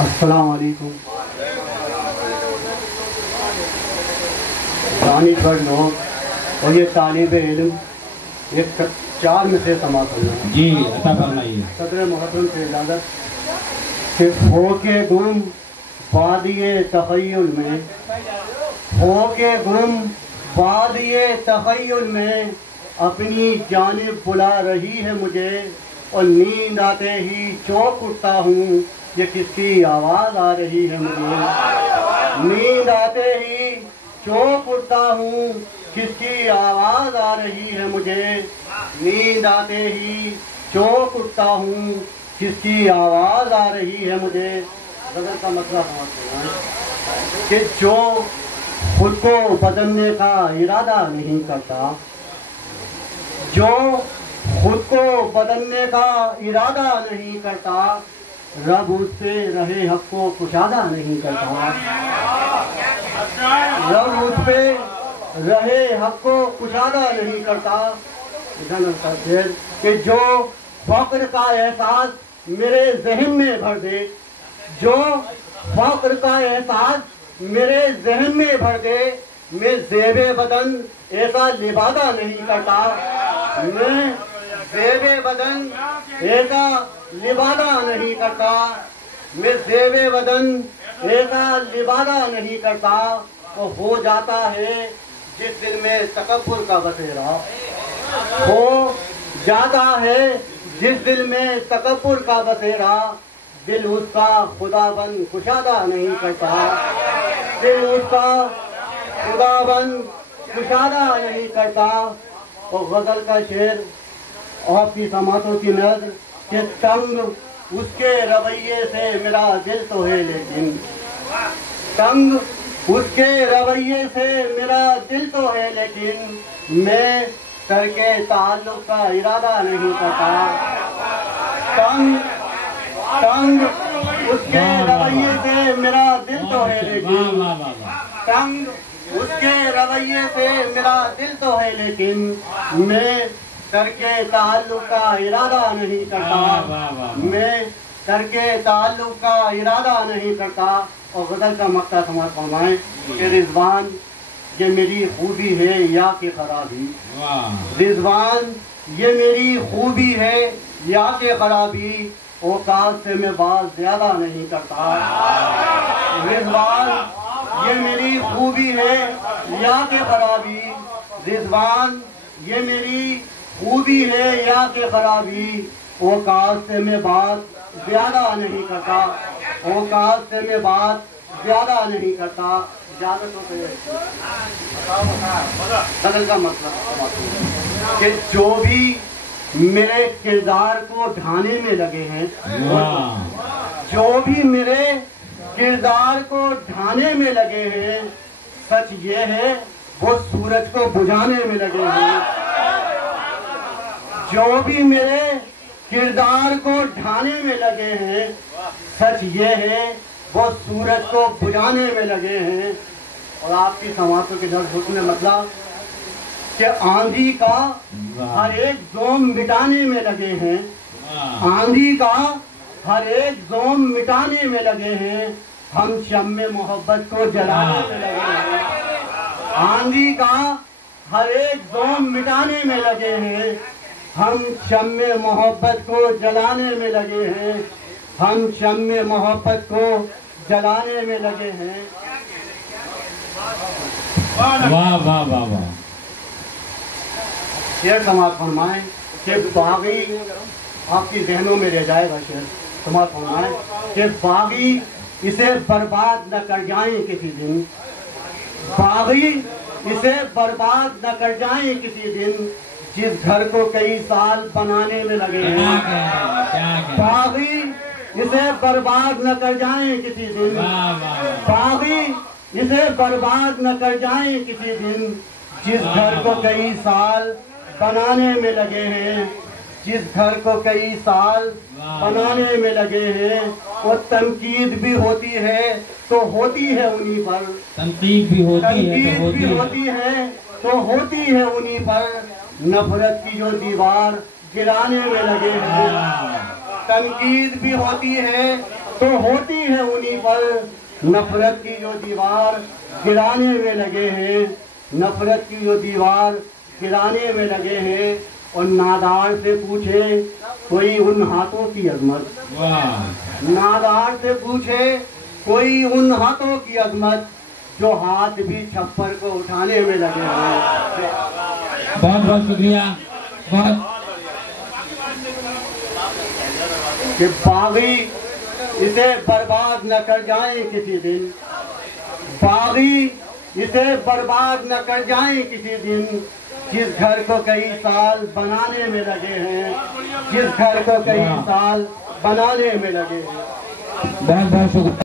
अस्सलाम वालेकुम। दानिशवर लोग और ये तालिब इल्म एक 4 में से समाप्त करना जी, अता फरमाइए। सदर मोहतरम से इजाज़त कि हो के गुम वादिये तख़य्युल में, हो के गुम वादिये तख़य्युल में अपनी जानिब बुला रही है मुझे, और नींद आते ही चौंक उठता हूँ, ये किसकी आवाज़ आ रही है मुझे। नींद आते ही चौंक उठता हूँ, किसकी आवाज़ आ रही है मुझे। नींद आते ही चौंक उठता हूँ, किसकी आवाज़ आ रही है मुझे। गज़ल का मतलब समझते हैं कि जो खुद को बदलने का इरादा नहीं करता, जो खुद को बदलने का इरादा नहीं करता, रब उससे रहे हक को कुशादा नहीं करता। रब उस पे रहे हक को कुशादा नहीं करता। कि जो फक्र का एहसास मेरे जहन में भर दे, जो फक्र का एहसास मेरे जहन में भर दे, मैं ज़ेबे बदन ऐसा लिबादा नहीं करता। मैं ज़ेबे बदन ऐसा लिबादा नहीं करता। मैं ज़ेबे बदन ऐसा लिबादा नहीं करता। तो हो जाता है जिस दिल में तकब्बुर का बसेरा, हो जाता है जिस दिल में तकब्बुर का बसेरा, दिल उसका खुदाबंद कुशादा नहीं करता। दिल उसका खुदाबंद कुशादा नहीं करता। और गजल का शेर आपकी समातों की नज़र के तंग उसके रवैये से मेरा दिल तो है, लेकिन तंग उसके रवैये से मेरा दिल तो है, लेकिन मैं करके ताल्लुक का इरादा नहीं करता। तंग तंग उसके रवैये से मेरा दिल तो है, लेकिन तंग उसके रवैये से मेरा दिल तो है, लेकिन मैं करके ताल्लुक का इरादा नहीं करता। मैं करके ताल्लुक का इरादा नहीं करता। और गज़ल का मकसद समझ फरमाएं कि रिजवान ये मेरी खूबी है या कि खराबी। रिजवान ये मेरी खूबी है या कि खराबी, औकात से मैं बात ज्यादा नहीं करता। रिजवान ये मेरी खूबी है या कि खराबी, रिजवान ये मेरी खूबी है या कि खराबी, औकात से मैं बात ज्यादा नहीं करता। औकात से मैं बात ज्यादा नहीं करता। ज्यादा तो गज़ल का मतलब कि जो भी मेरे किरदार को ढाने में लगे हैं, जो भी मेरे किरदार को ढाने में लगे हैं, सच ये है वो सूरज को बुझाने में लगे हैं। जो भी मेरे किरदार को ढाने में लगे हैं, सच ये है वो सूरज को बुझाने में लगे हैं। और आपकी समातों के दर्द हुस्न मतलब कि आंधी का हर एक जोम मिटाने में लगे हैं। आंधी का हर एक जोम मिटाने में लगे हैं, हम शम्मे मोहब्बत को जलाने में लगे हैं। आंधी का हर एक जोम मिटाने में लगे हैं, हम शम्मे मोहब्बत को जलाने में लगे हैं। हम शम्मे मोहब्बत को जलाने में लगे हैं। वाह वाह वाह वाह। शेर समाप्त फरमाएं कि बागी आपकी जहनों में रह जाएगा। शेर समाप्त फरमाएं कि बागी इसे बर्बाद न कर जाएं किसी दिन। बागी इसे बर्बाद न कर जाएं किसी दिन, जिस घर को कई साल बनाने में लगे हैं। बागी इसे बर्बाद न कर जाएं किसी दिन। बागी इसे बर्बाद न कर जाएं किसी दिन, जिस घर को कई साल बनाने में लगे हैं। जिस घर को कई साल बनाने में लगे हैं, वो तनकीद भी होती है तो होती है उन्हीं पर। तनकीद भी होती है तो होती है उन्हीं पर। नफरत की जो दीवार गिराने में लगे हैं, तनकीद भी होती है तो होती है उन्हीं पर। नफरत की जो दीवार गिराने में लगे हैं, नफरत की जो दीवार गिराने में लगे हैं। और नादार से पूछे कोई उन हाथों की अजमत, वाह नादार से पूछे कोई उन हाथों की अजमत जो हाथ भी छप्पर को उठाने में लगे हैं। बहुत बहुत शुक्रिया। बहुत कि बागी इसे बर्बाद न कर जाए किसी दिन, बागी इसे बर्बाद न कर जाए किसी दिन। जिस घर को कई साल बनाने में लगे हैं, जिस घर को कई साल बनाने में लगे हैं। बहुत बहुत शुक्रिया।